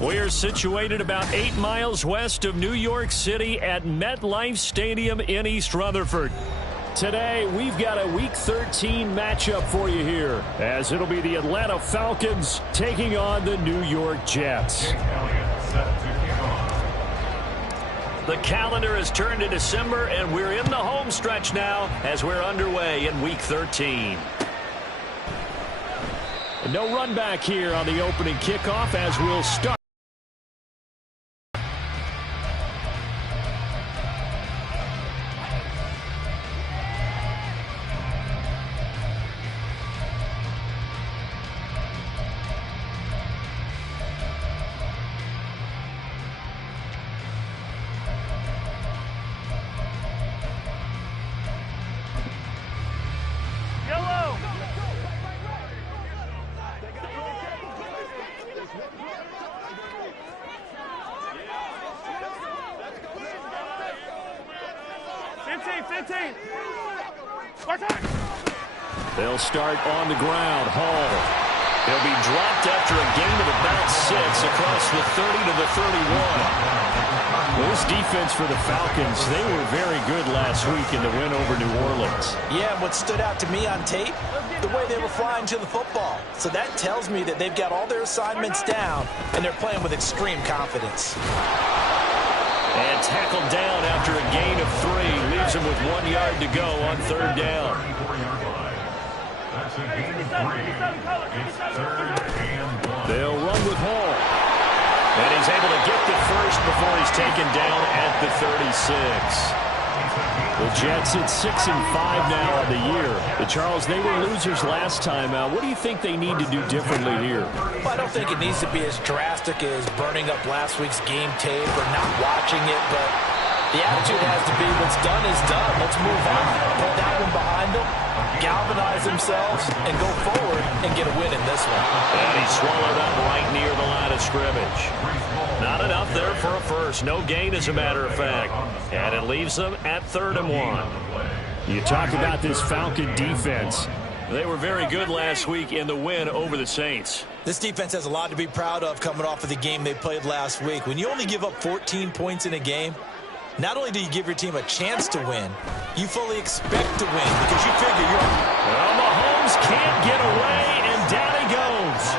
We're situated about 8 miles west of New York City at MetLife Stadium in East Rutherford. Today, we've got a Week 13 matchup for you here, as it'll be the Atlanta Falcons taking on the New York Jets. The calendar has turned to December, and we're in the home stretch now as we're underway in Week 13. No run back here on the opening kickoff as we'll start. They'll start on the ground. Hall. He'll be dropped after a gain of about 6 across the 30 to the 31. Well, this defense for the Falcons, they were very good last week in the win over New Orleans. Yeah, and what stood out to me on tape, the way they were flying to the football. So that tells me that they've got all their assignments down, and they're playing with extreme confidence. And tackled down after a gain of 3. Leaves him with 1 yard to go on 3rd down. They'll run with Hall. And he's able to get the first before he's taken down at the 36. The Jets at 6-5 now on the year. Charles, they were losers last time out. What do you think they need to do differently here? Well, I don't think it needs to be as drastic as burning up last week's game tape or not watching it, but the attitude has to be what's done is done. Let's move on. Put that one behind them, galvanize themselves, and go forward and get a win in this one. And he swallowed up right near the line of scrimmage. Not enough there for a first. No gain, as a matter of fact. And it leaves them at 3rd and 1. You talk about this Falcon defense. They were very good last week in the win over the Saints. This defense has a lot to be proud of coming off of the game they played last week. When you only give up 14 points in a game, not only do you give your team a chance to win, you fully expect to win because you figure you're... Well, Mahomes can't get away, and down he goes.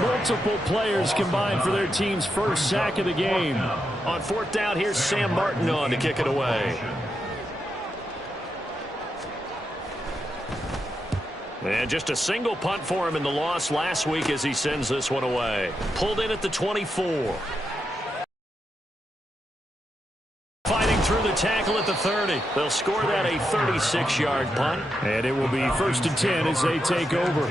Multiple players combined for their team's first sack of the game. On 4th down, here's Sam Martin on to kick it away. And just a single punt for him in the loss last week as he sends this one away. Pulled in at the 24. Fighting through the tackle at the 30. They'll score that a 36-yard punt. And it will be 1st and 10 as they take over.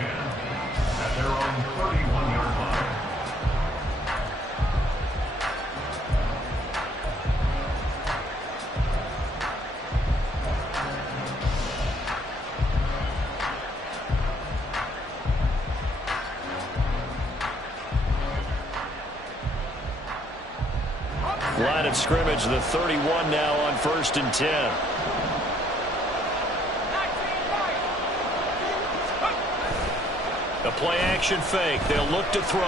Line of scrimmage, the 31 now on 1st and 10. A play action fake. They'll look to throw.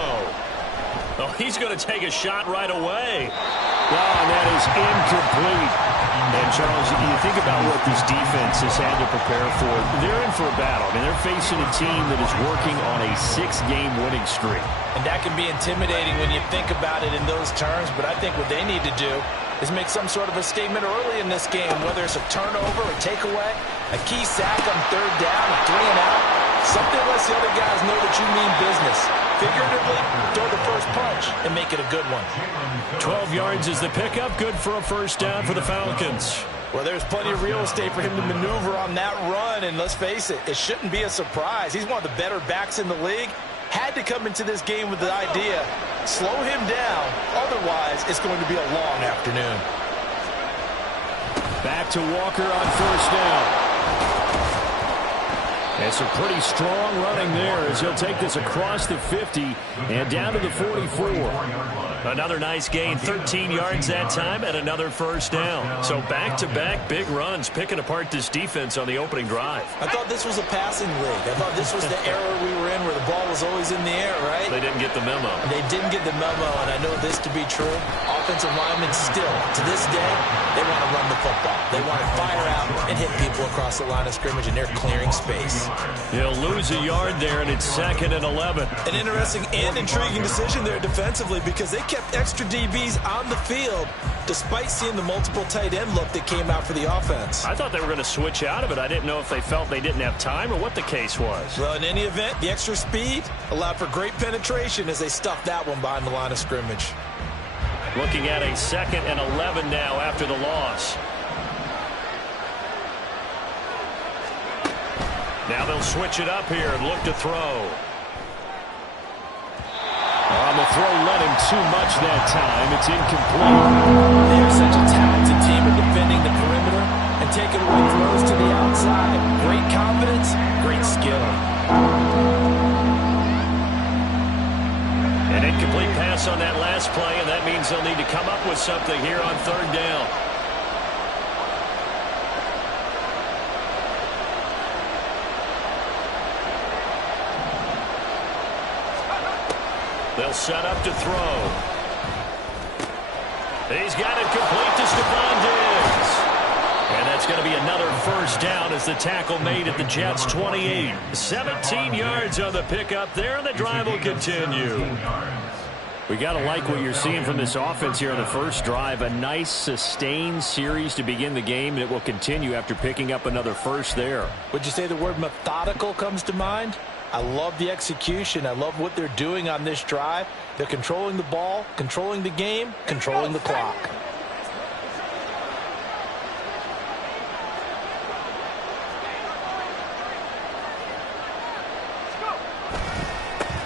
Oh, he's going to take a shot right away. Wow, and that is incomplete. And, Charles, you think about what this defense has had to prepare for. They're in for a battle. I mean, they're facing a team that is working on a 6-game winning streak. And that can be intimidating when you think about it in those terms, but I think what they need to do is make some sort of a statement early in this game, whether it's a turnover, a takeaway, a key sack on 3rd down, a 3-and-out, something lets the other guys know that you mean business. Figuratively, throw the first punch and make it a good one. 12 yards is the pickup, good for a 1st down for the Falcons. Well, there's plenty of real estate for him to maneuver on that run, and let's face it, it shouldn't be a surprise. He's one of the better backs in the league. Had to come into this game with the idea, slow him down, otherwise it's going to be a long afternoon. Back to Walker on 1st down. And some pretty strong running there as he'll take this across the 50 and down to the 44. Another nice gain, 13 yards that time, and another first down. So back-to-back big runs, picking apart this defense on the opening drive. I thought this was a passing league. I thought this was the era we were in where the ball was always in the air, right? They didn't get the memo. They didn't get the memo, and I know this to be true. Offensive linemen still, to this day, they want to run the football. They want to fire out and hit people across the line of scrimmage, and they're clearing space. He'll lose a yard there, and it's 2nd and 11. An interesting and intriguing decision there defensively because they kept extra DBs on the field despite seeing the multiple tight end look that came out for the offense. I thought they were going to switch out of it. I didn't know if they felt they didn't have time or what the case was. Well, in any event, the extra speed allowed for great penetration as they stuffed that one behind the line of scrimmage. Looking at a 2nd and 11 now after the loss. Now they'll switch it up here and look to throw. On the throw, let him too much that time. It's incomplete. They are such a talented team at defending the perimeter and taking away throws to the outside. Great confidence, great skill. An incomplete pass on that last play, and that means they'll need to come up with something here on 3rd down. They'll set up to throw. He's got it complete to Stephon Diggs. And that's going to be another first down as the tackle made at the Jets' 28. 17 yards on the pickup there, and the drive will continue. We got to like what you're seeing from this offense here on the first drive. A nice, sustained series to begin the game that will continue after picking up another first there. Would you say the word methodical comes to mind? I love the execution. I love what they're doing on this drive. They're controlling the ball, controlling the game, controlling the clock.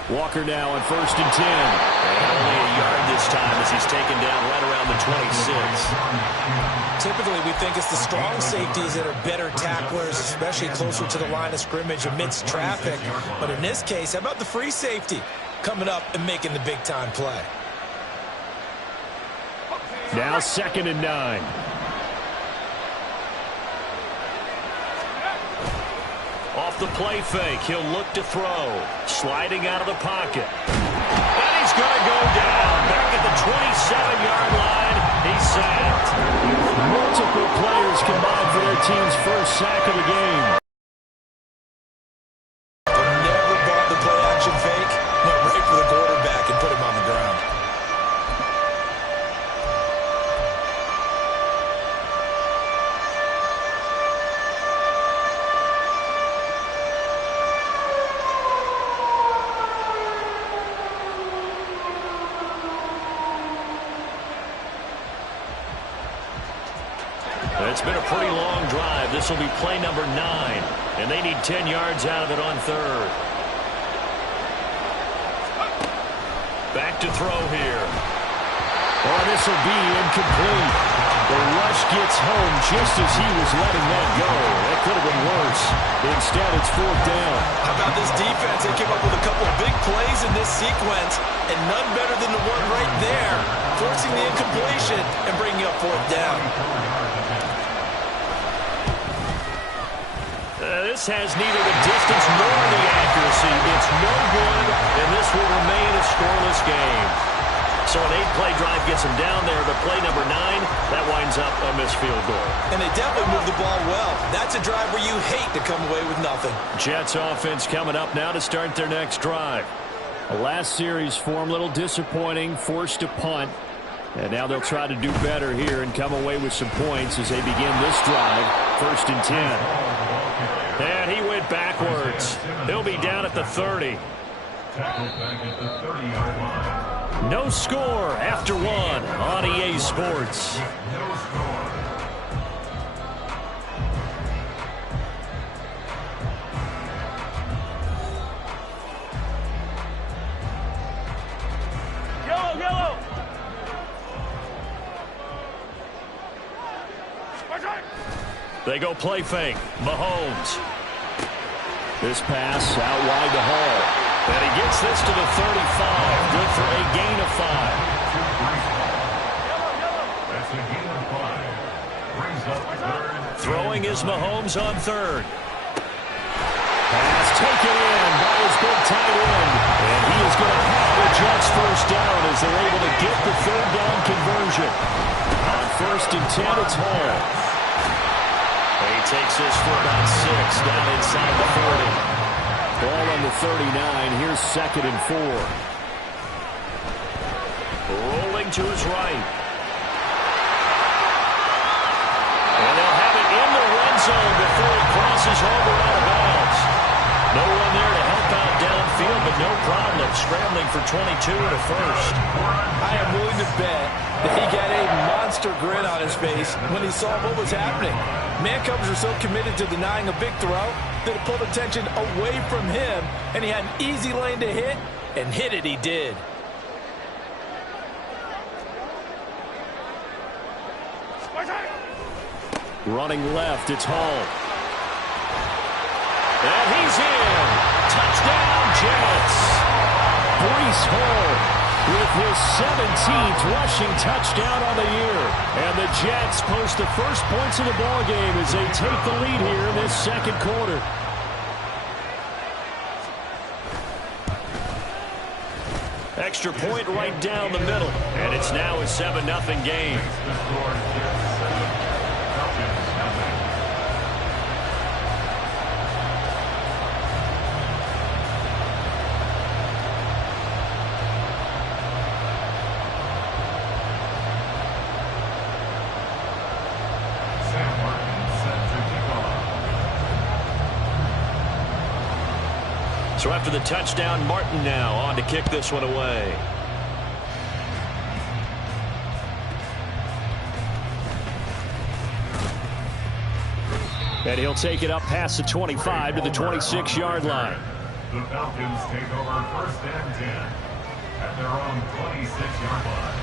Walker now on 1st and 10. And only a yard this time as he's taken down right around the 26. Typically, we think it's the strong safeties that are better tacklers, especially closer to the line of scrimmage amidst traffic. But in this case, how about the free safety coming up and making the big-time play? Now 2nd and 9. Off the play fake, he'll look to throw. Sliding out of the pocket. And he's going to go down. Back at the 27-yard line. He's sacked. Multiple players combined for their team's first sack of the game. Never bought the play-action fake. Went right for the quarterback and put him on the ground. It's been a pretty long drive. This will be play number 9, and they need 10 yards out of it on 3rd. Back to throw here. Oh, this will be incomplete. The rush gets home just as he was letting that go. That could have been worse. Instead, it's 4th down. How about this defense? They came up with a couple of big plays in this sequence, and none better than the one right there, forcing the incompletion and bringing up 4th down. This has neither the distance nor the accuracy. It's no good, and this will remain a scoreless game. So an 8-play drive gets him down there, but play number 9, that winds up a missed field goal. And they definitely moved the ball well. That's a drive where you hate to come away with nothing. Jets offense coming up now to start their next drive. The last series for them, a little disappointing, forced to punt. And now they'll try to do better here and come away with some points as they begin this drive, 1st and 10. And he went backwards. He'll be down at the 30. No score after 1 on EA Sports. Yellow! They go play fake. Mahomes. This pass out wide to Hall. And he gets this to the 35. Good for a gain of 5. That's a gain of 5. Brings up third. Throwing is Mahomes on third. Pass taken in by his big tight end. And he is going to have the Jets first down as they're able to get the third down conversion. On 1st and 10, it's Hall. He takes this for about 6 down inside the 40. Ball on the 39. Here's 2nd and 4. Rolling to his right. And they'll have it in the red zone before he crosses over out of bounds. No one there to help out downfield, but no problem scrambling for 22 and a first. I am willing to bet that he got a monster grin on his face when he saw what was happening. Man-covers are so committed to denying a big throw that it pulled attention away from him, and he had an easy lane to hit, and hit it he did. Running left, it's Hall. And he's in. Touchdown, Jets. Breece Hall with his 17th rushing touchdown on the year. And the Jets post the first points of the ballgame as they take the lead here in this second quarter. Extra point right down the middle. And it's now a 7-0 game. So after the touchdown, Martin now on to kick this one away. And he'll take it up past the 25 to the 26-yard line. The Falcons take over 1st and 10 at their own 26-yard line.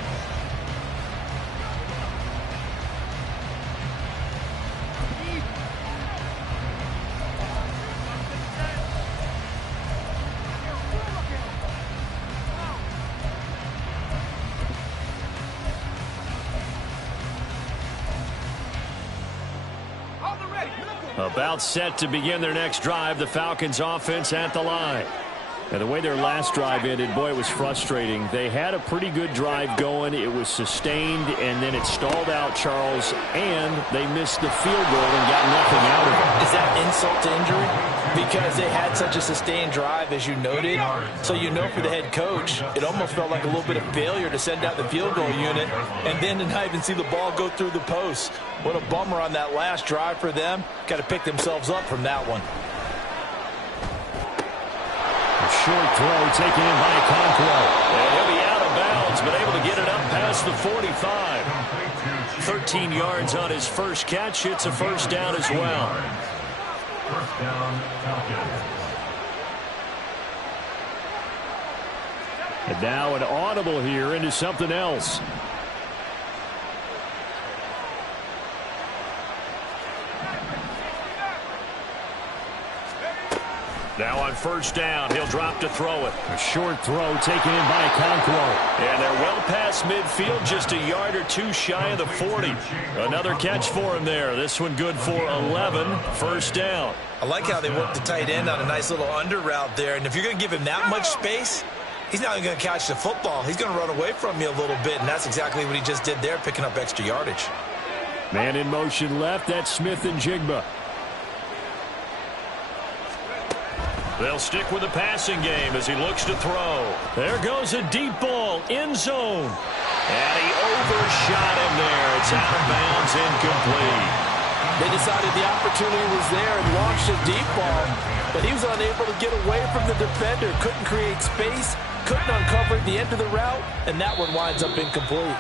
About set to begin their next drive, the Falcons offense at the line. And the way their last drive ended, boy, it was frustrating. They had a pretty good drive going. It was sustained, and then it stalled out, Charles, and they missed the field goal and got nothing out of it. Is that insult to injury? Because they had such a sustained drive, as you noted. So you know for the head coach, it almost felt like a little bit of failure to send out the field goal unit and then to not even see the ball go through the post. What a bummer on that last drive for them. Got to pick themselves up from that one. Short throw taken in by Conquo. And he'll be out of bounds, but able to get it up past the 45. 13 yards on his first catch. It's a first down as well. First down, Falcons. And now an audible here into something else. Now on first down, he'll drop to throw it. A short throw taken in by Conquo. And they're well past midfield, just a yard or two shy of the 40. Another catch for him there. This one good for 11. First down. I like how they worked the tight end on a nice little under route there. And if you're going to give him that much space, he's not even going to catch the football. He's going to run away from you a little bit, and that's exactly what he just did there, picking up extra yardage. Man in motion left. That's Smith and Jigba. They'll stick with the passing game as he looks to throw. There goes a deep ball, end zone. And he overshot him there. It's out of bounds, incomplete. They decided the opportunity was there and launched a deep ball, but he was unable to get away from the defender. Couldn't create space, couldn't uncover the end of the route, and that one winds up incomplete.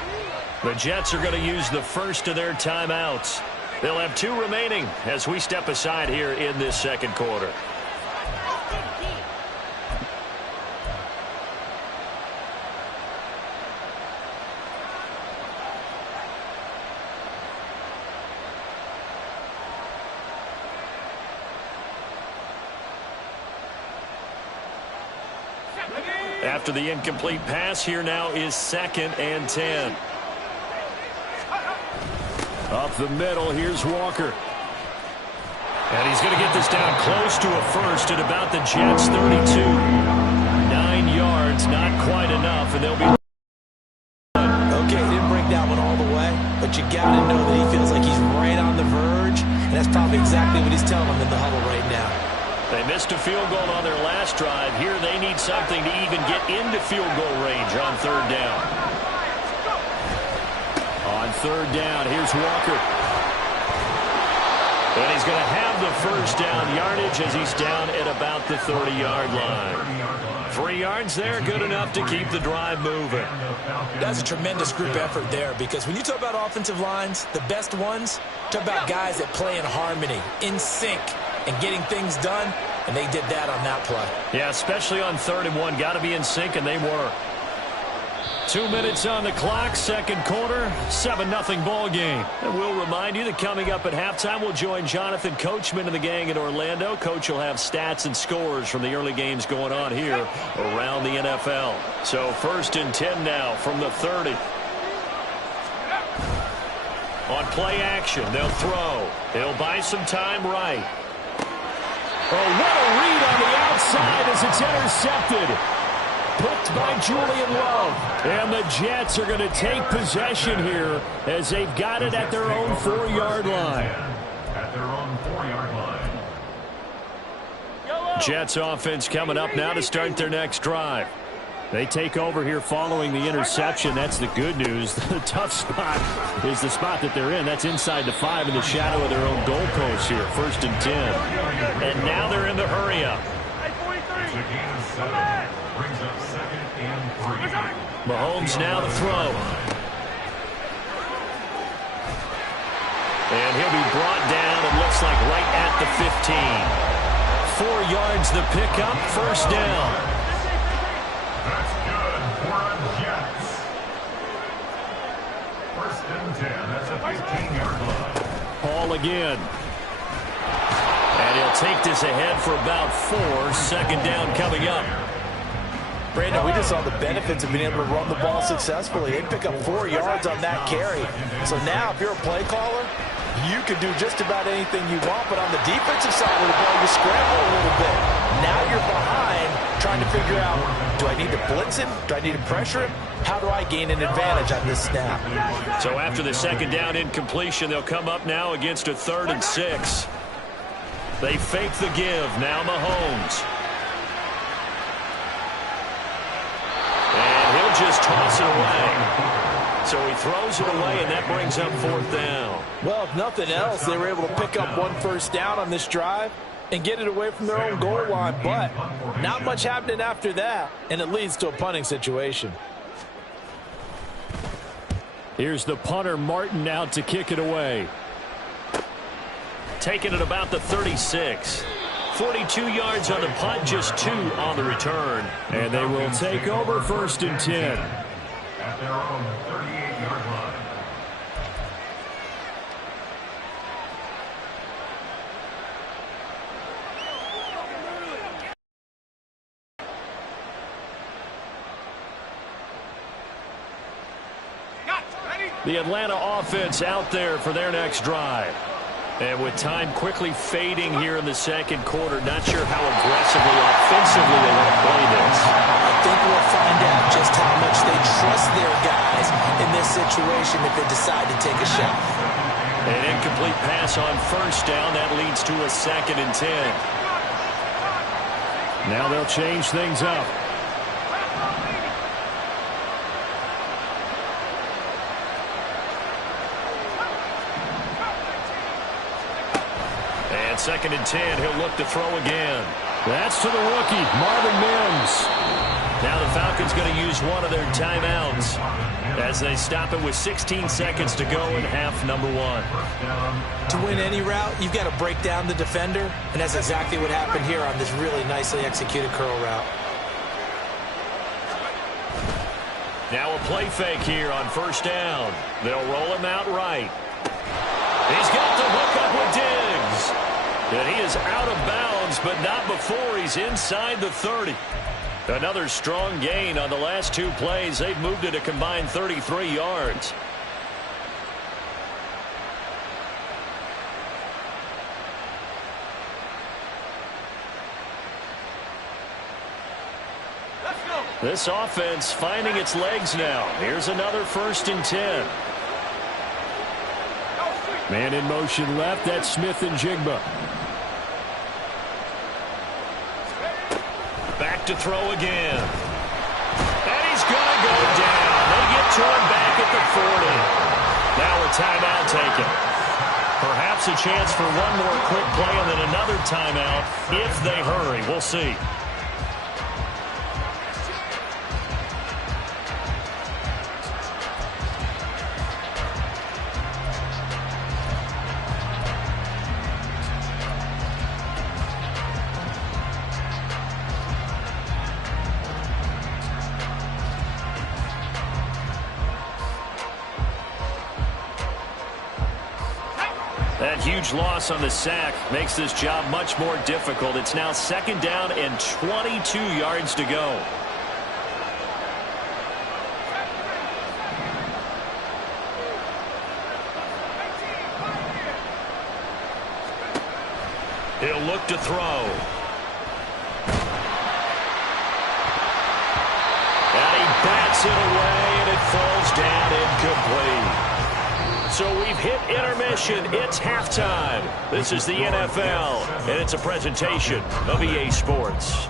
The Jets are going to use the first of their timeouts. They'll have 2 remaining as we step aside here in this second quarter. After the incomplete pass, here now is 2nd and 10. Up the middle, here's Walker. And he's going to get this down close to a first at about the Jets' 32. 9 yards, not quite enough, and they'll be... Okay, he didn't break that one all the way, but you got to know that he feels like he's right on the verge, and that's probably exactly what he's telling him in the huddle right now. They missed a field goal on their last drive. Here they need something to even get into field goal range on 3rd down. On 3rd down, here's Walker. And he's going to have the first down yardage as he's down at about the 30-yard line. 3 yards there, good enough to keep the drive moving. That's a tremendous group effort there, because when you talk about offensive lines, the best ones, talk about guys that play in harmony, in sync, and getting things done, and they did that on that play. Yeah, especially on 3rd and 1. Got to be in sync, and they were. 2 minutes on the clock, 2nd quarter, 7-0 ball game. And we'll remind you that coming up at halftime, we'll join Jonathan Coachman and the gang in Orlando. Coach will have stats and scores from the early games going on here around the NFL. So 1st and 10 now from the 30. On play action, they'll throw. They'll buy some time right. Oh, what a read on the outside as it's intercepted. Picked by Julian Love. And the Jets are going to take possession here as they've got it at their own 4-yard line. At their own 4-yard line. Jets offense coming up now to start their next drive. They take over here following the interception. That's the good news. The tough spot is the spot that they're in. That's inside the 5 in the shadow of their own goalpost here. 1st and 10. And now they're in the hurry up. It's a gain of 7. Brings up 2nd and 3. Mahomes now to throw. And he'll be brought down, it looks like right at the 15. 4 yards the pickup, 1st down. That's good for the Jets. 1st and 10. That's a 15-yard line. Hall again. And he'll take this ahead for about 4. 2nd down coming up. Brandon, we just saw the benefits of being able to run the ball successfully. They pick up 4 yards on that carry. So now if you're a play caller, you can do just about anything you want. But on the defensive side of the ball, you scramble a little bit. Now you're behind trying to figure out, do I need to blitz him? Do I need to pressure him? How do I gain an advantage on this snap? So after the 2nd down incompletion, they'll come up now against a 3rd and 6. They fake the give. Now Mahomes. And he'll just toss it away. So he throws it away, and that brings up 4th down. Well, if nothing else, they were able to pick up 1 first down on this drive and get it away from their own goal line. But not much happening after that, and it leads to a punting situation. Here's the punter, Martin, out to kick it away. Taking it about the 36. 42 yards on the punt, just 2 on the return. And they will take over 1st and 10. At their own 38-yard line. The Atlanta offense out there for their next drive. And with time quickly fading here in the 2nd quarter, not sure how aggressively, offensively they want to play this. I think we'll find out just how much they trust their guys in this situation if they decide to take a shot. An incomplete pass on 1st down. That leads to a 2nd and 10. Now they'll change things up. And 2nd and 10, he'll look to throw again. That's to the rookie, Marvin Mims. Now the Falcons going to use one of their timeouts as they stop it with 16 seconds to go in half number 1. To win any route, you've got to break down the defender, and that's exactly what happened here on this really nicely executed curl route. Now a play fake here on 1st down. They'll roll him out right. He's got the hook up with Diggs. And he is out of bounds, but not before he's inside the 30. Another strong gain on the last 2 plays. They've moved it a combined 33 yards. This offense finding its legs now. Here's another 1st and 10. Man in motion left. That's Smith and Jigba. Back to throw again. And he's going to go down. They get to him back at the 40. Now a timeout taken. Perhaps a chance for one more quick play and then another timeout if they hurry. We'll see. That huge loss on the sack makes this job much more difficult. It's now 2nd down and 22 yards to go. He'll look to throw. And he bats it away, and it falls down incomplete. So we've hit intermission. It's halftime. This is the NFL, and it's a presentation of EA Sports.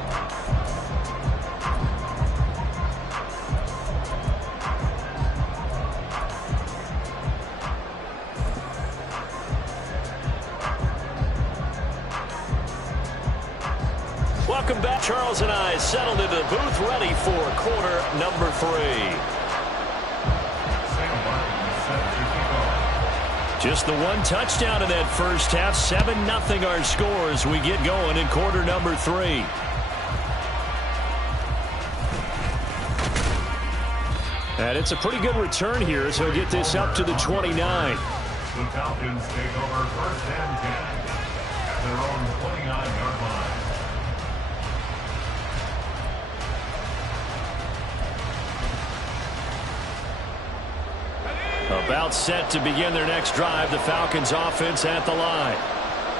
Welcome back. Charles and I settled into the booth, ready for quarter number 3. Just the 1 touchdown in that first half. 7-0 our score as we get going in quarter number 3. And it's a pretty good return here as he'll get this up to the 29. The Falcons take over 1st and 10 at their own 29-yard line. About set to begin their next drive. The Falcons offense at the line.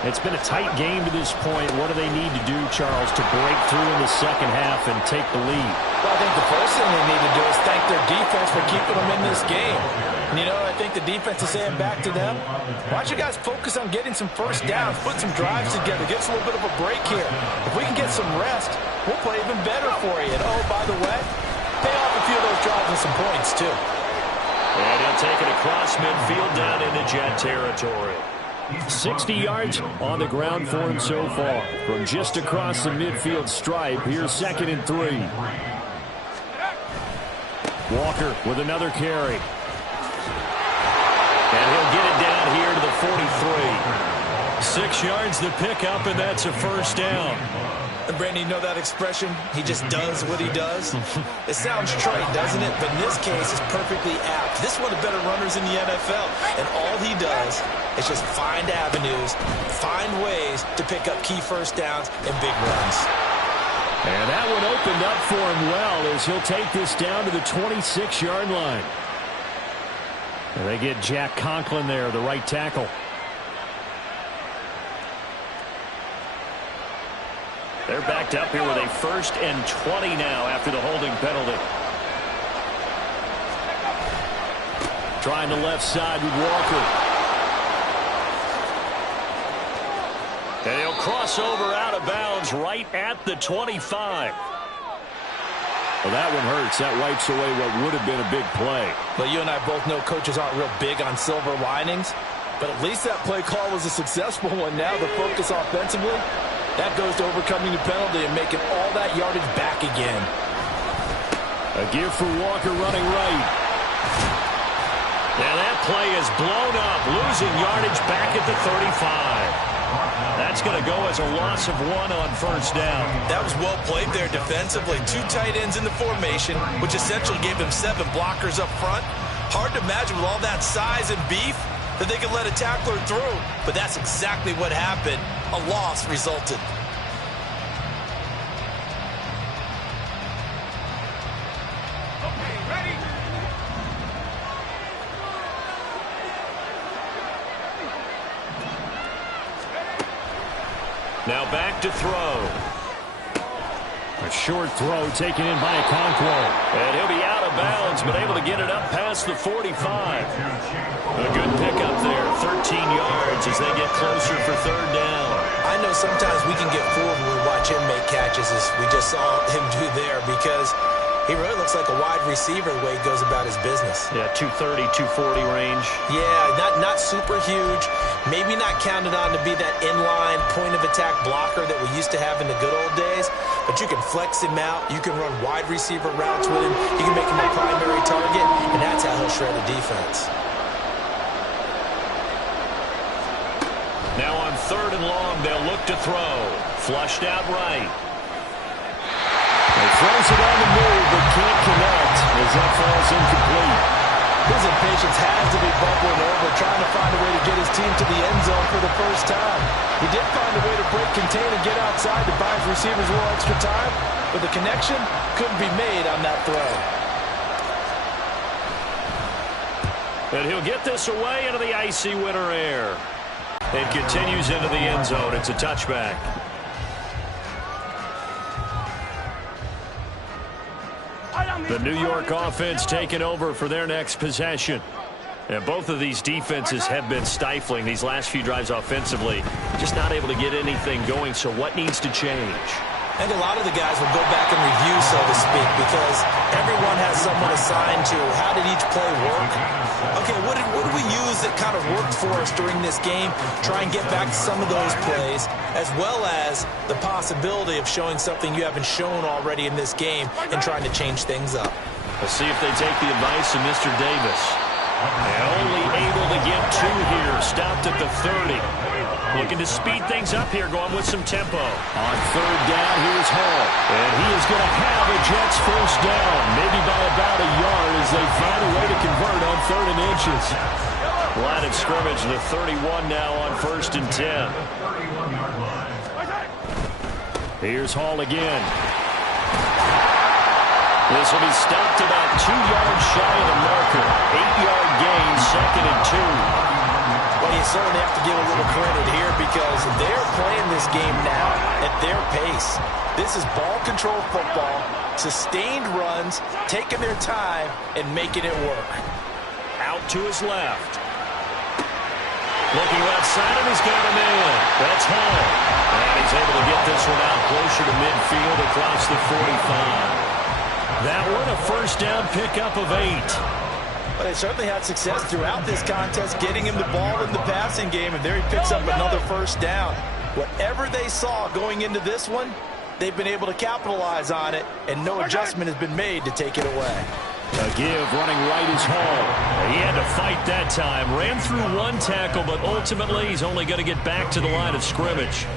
It's been a tight game to this point. What do they need to do, Charles, to break through in the second half and take the lead? Well, I think the first thing they need to do is thank their defense for keeping them in this game. And, you know, I think the defense is saying back to them, why don't you guys focus on getting some first downs, put some drives together, get us a little bit of a break here. If we can get some rest, we'll play even better for you. And, oh, by the way, pay off a few of those drives and some points, too. And he'll take it across midfield down into Jet territory. 60 yards on the ground for him so far. From just across the midfield stripe, here's 2nd and 3. Walker with another carry. And he'll get it down here to the 43. 6 yards the pickup, and that's a first down. And Brandon, you know that expression? He just does what he does. It sounds trite, doesn't it? But in this case, it's perfectly apt. This is one of the better runners in the NFL. And all he does is just find avenues, find ways to pick up key first downs and big runs. And that one opened up for him well as he'll take this down to the 26-yard line. And they get Jack Conklin there, the right tackle. They're backed up here with a 1st and 20 now after the holding penalty. Trying the left side with Walker. And he'll cross over out of bounds right at the 25. Well, that one hurts. That wipes away what would have been a big play. But you and I both know coaches aren't real big on silver linings. But at least that play call was a successful one. Now the focus offensively, that goes to overcoming the penalty and making all that yardage back again. A give for Walker running right. Now that play is blown up, losing yardage back at the 35. That's going to go as a loss of 1 on first down. That was well played there defensively. 2 tight ends in the formation, which essentially gave them 7 blockers up front. Hard to imagine with all that size and beef that they could let a tackler through. But that's exactly what happened. A loss resulted. Now back to throw. A short throw taken in by Okonkwo. And he'll be out of bounds, but able to get it up past the 45. A good pickup there, 13 yards as they get closer for third down. I know sometimes we can get fooled when we watch him make catches, as we just saw him do there, because he really looks like a wide receiver the way he goes about his business. Yeah, 230, 240 range. Yeah, not super huge. Maybe not counted on to be that inline point-of-attack blocker that we used to have in the good old days, but you can flex him out. You can run wide receiver routes with him. You can make him a primary target, and that's how he'll shred a defense. Now on third and long, they'll look to throw. Flushed out right. He throws it on the move, but can't connect as that falls incomplete. His impatience has to be bubbling over, trying to find a way to get his team to the end zone for the first time. He did find a way to break contain and get outside to buy his receivers a little extra time, but the connection couldn't be made on that throw. And he'll get this away into the icy winter air. And continues into the end zone. It's a touchback. The New York offense taking over for their next possession. And both of these defenses have been stifling these last few drives offensively. Just not able to get anything going, so what needs to change? I think a lot of the guys will go back and review, so to speak, because everyone has someone assigned to how did each play work. Okay, what did we use that kind of worked for us during this game? Try and get back to some of those plays, as well as the possibility of showing something you haven't shown already in this game and trying to change things up. Let's see if they take the advice of Mr. Davis. And only able to get two here. Stopped at the 30. Looking to speed things up here, going with some tempo. On third down, here's Hall. And he is going to have a Jets first down, maybe by about a yard as they find a way to convert on 3rd and inches. Line of scrimmage, the 31 now on 1st and 10. Here's Hall again. This will be stopped about 2 yards shy of the marker. 8-yard gain, 2nd and 2. Well, you certainly have to give a little credit here because they're playing this game now at their pace. This is ball control football, sustained runs, taking their time, and making it work. Out to his left. Looking outside him, he's got him in. That's Hall. And he's able to get this one out closer to midfield across the 45. That one a first down pickup of 8. But they certainly had success throughout this contest, getting him the ball in the passing game, and there he picks up another first down. Whatever they saw going into this one, they've been able to capitalize on it, and no adjustment has been made to take it away. A give running right is Hall. He had to fight that time. Ran through one tackle, but ultimately he's only going to get back to the line of scrimmage.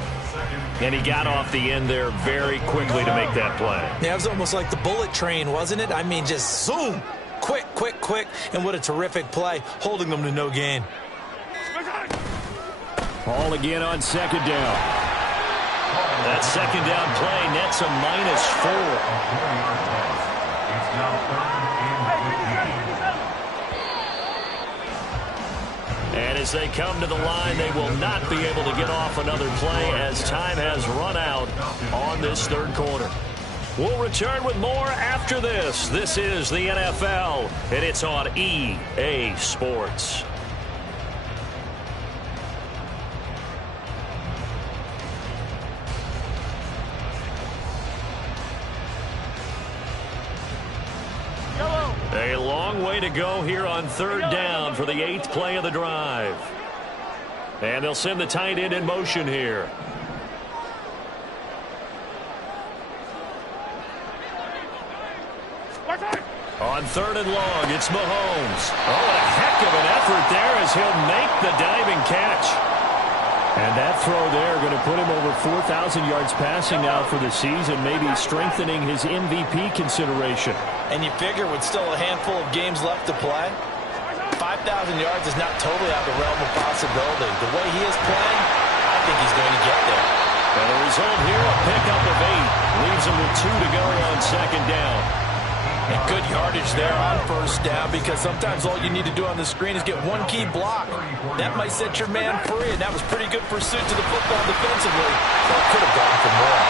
And he got off the end there very quickly to make that play. Yeah, it was almost like the bullet train, wasn't it? I mean, just zoom. Quick, quick, quick. And what a terrific play, holding them to no gain. Hall again on 2nd down. That 2nd down play nets a -4. And as they come to the line, they will not be able to get off another play as time has run out on this 3rd quarter. We'll return with more after this. This is the NFL, and it's on EA Sports. A long way to go here on 3rd down for the 8th play of the drive. And they'll send the tight end in motion here. On 3rd and long, it's Mahomes. Oh, a heck of an effort there as he'll make the diving catch. And that throw there going to put him over 4,000 yards passing now for the season, maybe strengthening his MVP consideration. And you figure with still a handful of games left to play, 5,000 yards is not totally out of the realm of possibility. The way he is playing, I think he's going to get there. And the result here, a pickup of 8. Leaves him with 2 to go on 2nd down. And good yardage there on first down, because sometimes all you need to do on the screen is get one key block. That might set your man free, and that was pretty good pursuit to the football defensively. But it could have gone for more.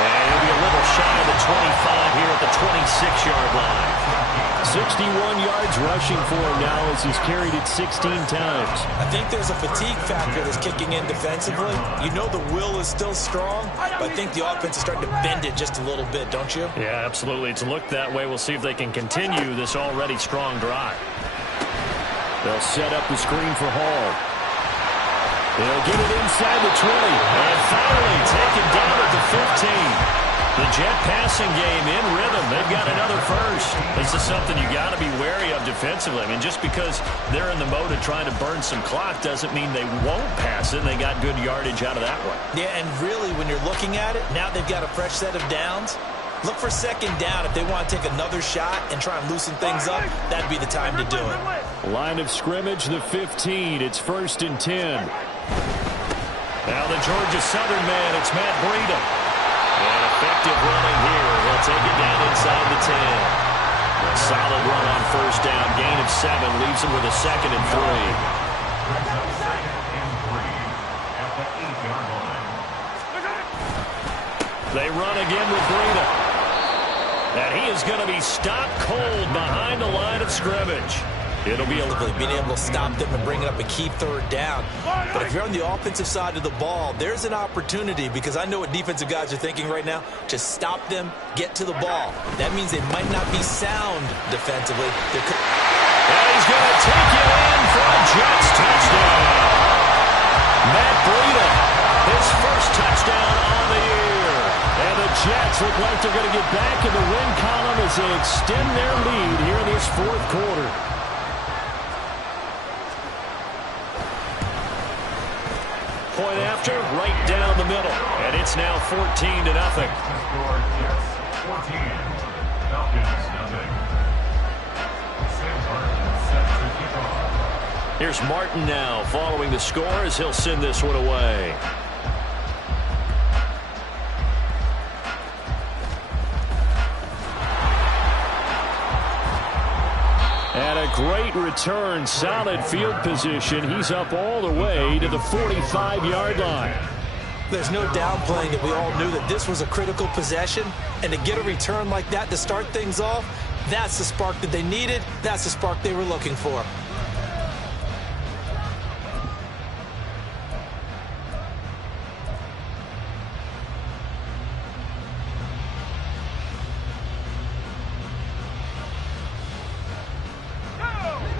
And he'll be a little shy of the 25 here at the 26-yard line. 61 yards rushing for him now as he's carried it 16 times. I think there's a fatigue factor that's kicking in defensively. You know the will is still strong, but I think the offense is starting to bend it just a little bit, don't you? Yeah, absolutely. It's looked that way. We'll see if they can continue this already strong drive. They'll set up the screen for Hall. They'll get it inside the 20. And finally taken down at the 15. The Jet passing game in rhythm. They've got another first. This is something you got to be wary of defensively. I mean, just because they're in the mode of trying to burn some clock doesn't mean they won't pass it. They got good yardage out of that one. Yeah, and really, when you're looking at it, now they've got a fresh set of downs. Look for second down. If they want to take another shot and try and loosen things up, that'd be the time to do it. Line of scrimmage, the 15. It's 1st and 10. Now the Georgia Southern man, it's Matt Breida. And effective running here. He'll take it down inside the 10. A solid run on first down. Gain of 7. Leaves him with a 2nd and 3. They run again with Breida. And he is going to be stopped cold behind the line of scrimmage. It'll be being able to stop them and bring it up a key third down. But if you're on the offensive side of the ball, there's an opportunity, because I know what defensive guys are thinking right now, to stop them, get to the ball. That means they might not be sound defensively. And he's going to take it in for a Jets touchdown. Matt Breida, his first touchdown on the year. And the Jets look like they're going to get back in the win column as they extend their lead here in this 4th quarter. Point after, right down the middle. And it's now 14-0. Here's Martin now following the score as he'll send this one away. And a great return, solid field position. He's up all the way to the 45-yard line. There's no downplaying that we all knew that this was a critical possession. And to get a return like that to start things off, that's the spark that they needed. That's the spark they were looking for.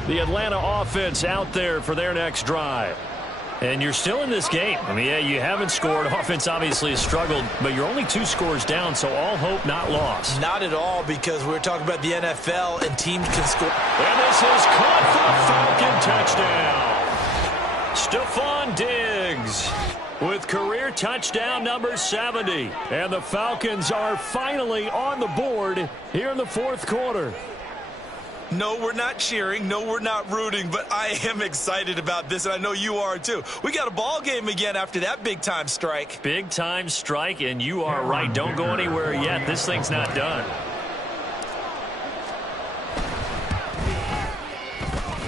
The Atlanta offense out there for their next drive. And you're still in this game. I mean, yeah, you haven't scored. Offense obviously has struggled, but you're only 2 scores down, so all hope not lost. Not at all, because we're talking about the NFL and teams can score. And this is caught for a Falcon touchdown. Stephon Diggs with career touchdown number 70. And the Falcons are finally on the board here in the 4th quarter. No, we're not cheering. No, we're not rooting, but I am excited about this, and I know you are too. We got a ball game again after that big-time strike. Big-time strike, and you are right. Don't go anywhere yet. This thing's not done.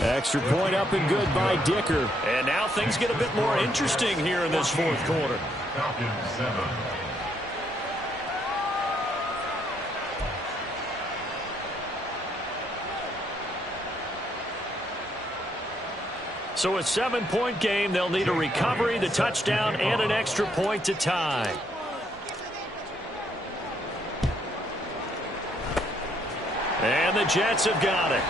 Extra point up and good by Dicker. And now things get a bit more interesting here in this 4th quarter. Falcons 7. So a 7-point game. They'll need a recovery, the touchdown, and an extra point to tie. And the Jets have got it.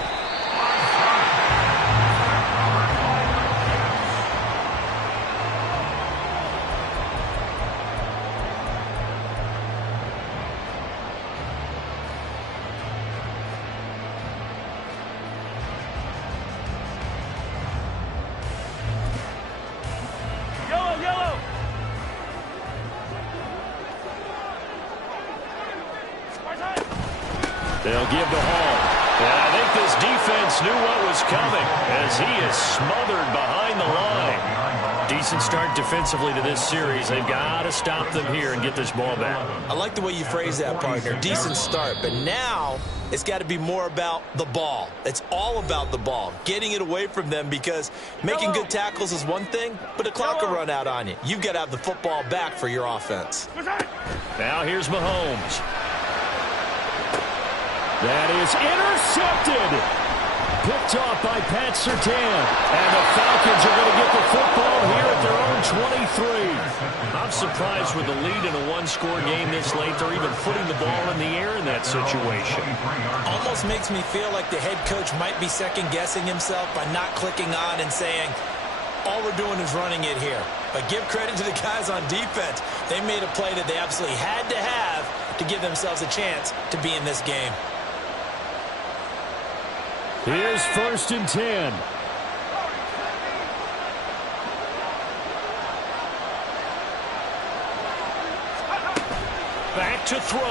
They'll give to Hall. And I think this defense knew what was coming as he is smothered behind the line. Decent start defensively to this series. They've got to stop them here and get this ball back. I like the way you phrase that, partner. Decent start. But now it's got to be more about the ball. It's all about the ball, getting it away from them, because making good tackles is one thing, but the clock will run out on you. You've got to have the football back for your offense. Now here's Mahomes. That is intercepted. Picked off by Pat Surtain. And the Falcons are going to get the football here at their own 23. I'm surprised with the lead in a one-score game this late, they're even putting the ball in the air in that situation. Almost makes me feel like the head coach might be second-guessing himself by not clicking on and saying, all we're doing is running it here. But give credit to the guys on defense. They made a play that they absolutely had to have to give themselves a chance to be in this game. Here's 1st and 10. Back to throw.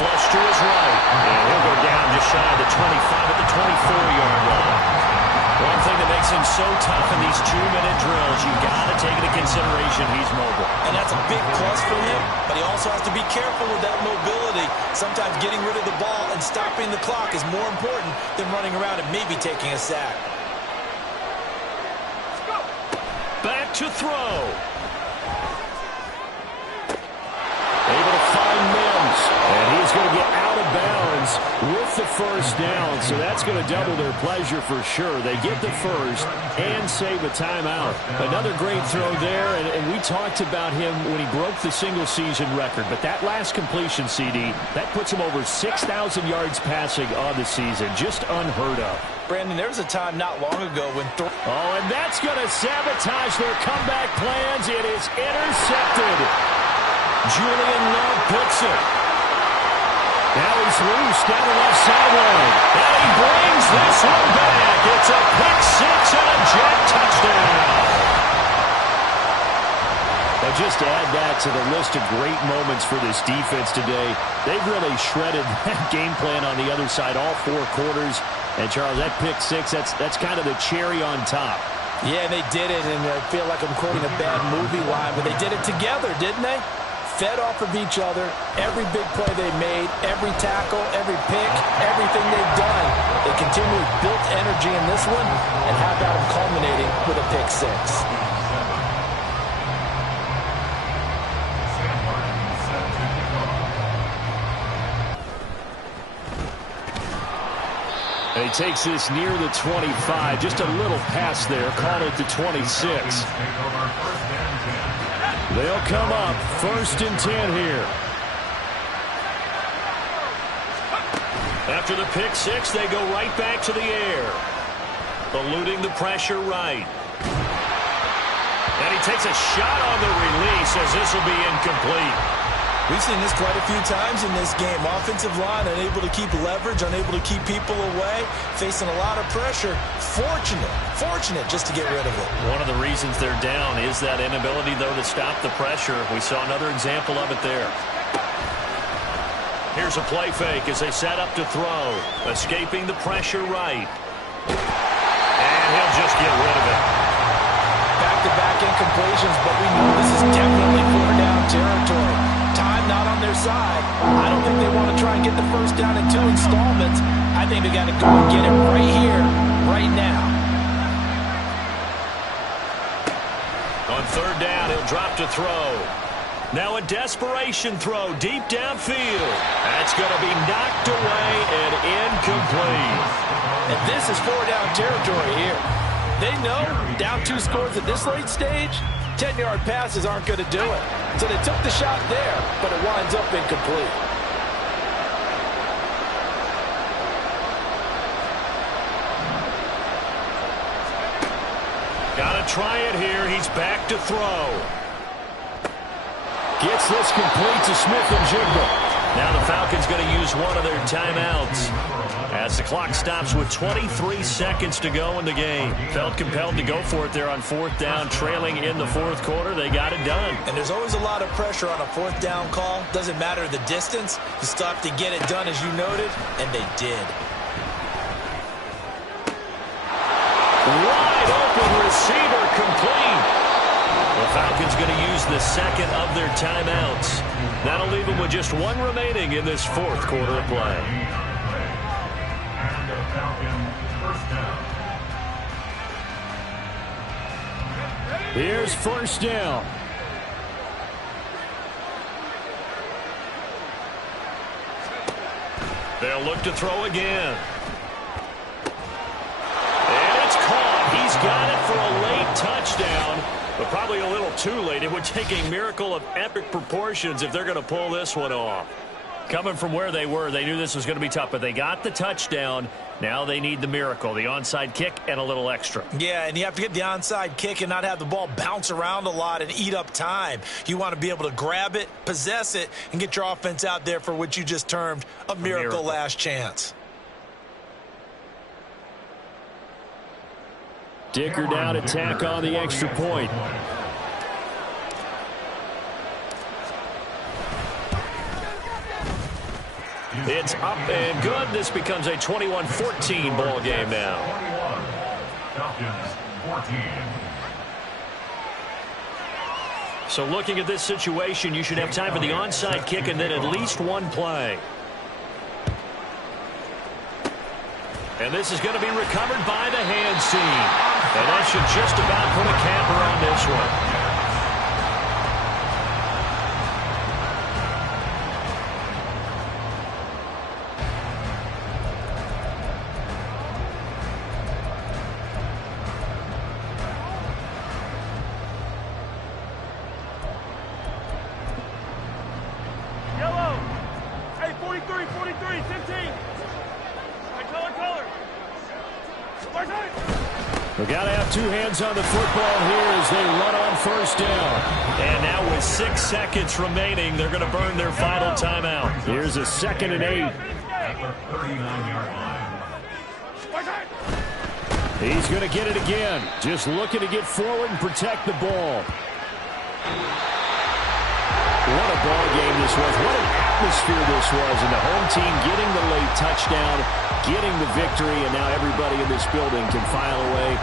Flush to his right. And he'll go down just shy of the 25 at the 24-yard line. One thing that makes him so tough in these 2-minute drills, you've got to take into consideration he's mobile. And that's a big plus for him, but he also has to be careful with that mobility. Sometimes getting rid of the ball and stopping the clock is more important than running around and maybe taking a sack. Back to throw. Able to find Mims. And he's going to get out of bounds with the first down. So that's going to double their pleasure for sure. They get the first and save a timeout. Another great throw there. And we talked about him when he broke the single-season record. But that last completion, CD, that puts him over 6,000 yards passing on the season. Just unheard of. Brandon, there was a time not long ago when... Oh, and that's going to sabotage their comeback plans. It is intercepted. Julian Love picks it. Now he's loose down the left sideline. And he brings this one back. It's a pick six and a jet touchdown. Now just add that to the list of great moments for this defense today. They've really shredded that game plan on the other side all 4 quarters. And, Charles, that pick six, that's kind of the cherry on top. Yeah, they did it, and I feel like I'm quoting a bad movie line, but they did it together, didn't they? Fed off of each other, every big play they made, every tackle, every pick, everything they've done. They continually built energy in this one, and how about them culminating with a pick six? And he takes this near the 25, just a little pass there, call it the 26. They'll come up 1st and 10 here. After the pick six, they go right back to the air. Eluding the pressure right. And he takes a shot on the release as this will be incomplete. We've seen this quite a few times in this game. Offensive line unable to keep leverage, unable to keep people away, facing a lot of pressure. Fortunate just to get rid of it. One of the reasons they're down is that inability, though, to stop the pressure. We saw another example of it there. Here's a play fake as they set up to throw. Escaping the pressure right. And he'll just get rid of it. Back-to-back incompletions, but we know this is definitely 4-down territory. Time not on their side. I don't think they want to try and get the first down in 2 installments. I think they got to go and get it right here, right now. On 3rd down, he'll drop to throw. Now a desperation throw deep downfield. That's going to be knocked away and incomplete. And this is 4-down territory here. They know down 2 scores at this late stage, 10-yard passes aren't going to do it. So they took the shot there, but it winds up incomplete. Got to try it here. He's back to throw. Gets this complete to Smith-Njigba. Now the Falcons going to use one of their timeouts as the clock stops with 23 seconds to go in the game. Felt compelled to go for it there on 4th down, trailing in the 4th quarter. They got it done. And there's always a lot of pressure on a 4th down call. Doesn't matter the distance. You still have to get it done, as you noted, and they did. Wide open receiver complete. The Falcons going to use the second of their timeouts. That'll leave them with just one remaining in this fourth quarter of play. And the Falcons first down. Here's first down. They'll look to throw again. And it's caught. He's got it for a late touchdown, but probably a little too late. It would take a miracle of epic proportions if they're going to pull this one off. Coming from where they were, they knew this was going to be tough, but they got the touchdown. Now they need the miracle, the onside kick and a little extra. Yeah, and you have to get the onside kick and not have the ball bounce around a lot and eat up time. You want to be able to grab it, possess it, and get your offense out there for what you just termed a miracle last chance. Dicker down to tack on the extra point. It's up and good. This becomes a 21-14 ball game now. 21, Falcons 14. So looking at this situation, you should have time for the onside kick and then at least one play. And this is going to be recovered by the hands team. And that should just about put a capper on this one. We got to have two hands on the football here as they run on first down. And now with 6 seconds remaining, they're going to burn their final timeout. Here's a 2nd and 8. At the 39-yard line. He's going to get it again. Just looking to get forward and protect the ball. What a ball game this was. What an atmosphere this was. And the home team getting the late touchdown, getting the victory, and now everybody in this building can file away